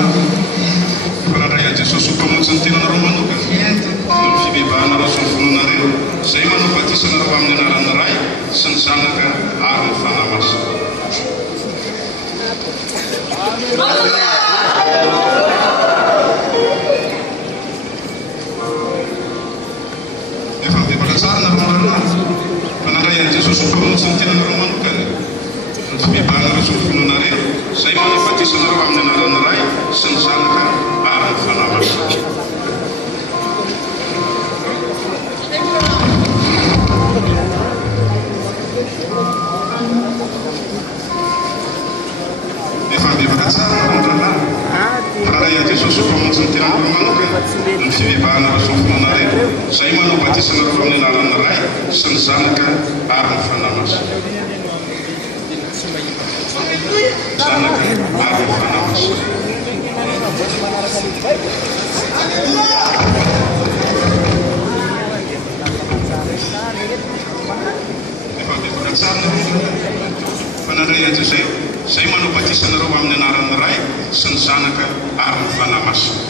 Fanandray Jesosy mpamonjy ny tenanareo manokana noho ny fibebahanareo sy ny vononareo izay manao batisanareo amin'ny anaran'ny Ray sy ny Zanaka ary ny fanahy masina. Efa mibebaka tsara nareo maromaro fanandray Jesosy mpamonjy ny tenanareo manokana ny fibebahanareo sy ny vononareo izay manao batisanareo amin'ny anaran'ny Ray sy ny Zanaka ary ny fanahy masina. Fanandray Jesosy mpamonjy ny tenanareo manokana ny fibebahanareo sy ny vononareo izay manao batisanareo amin'ny anaran'ny Ray sy ny Zanaka ary ny fanahy masina. Zanaka ary ny fanahy masina. Efa bebaka tsara nareo fanandray Jesosy izay manao batisanareo amin'ny anaran'ny Ray sy ny Zanaka ary ny fanahy masina.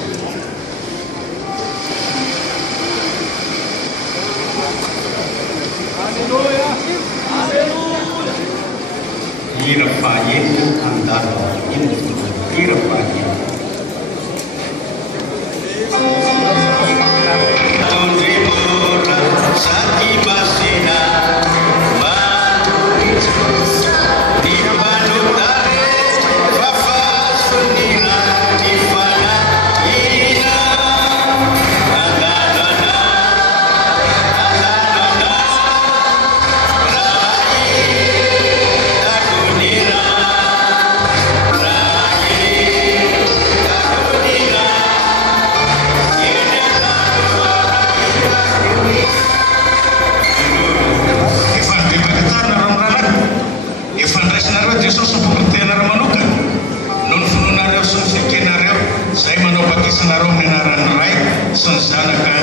Hira fahaenina andalo hira fahaenina. Zanaka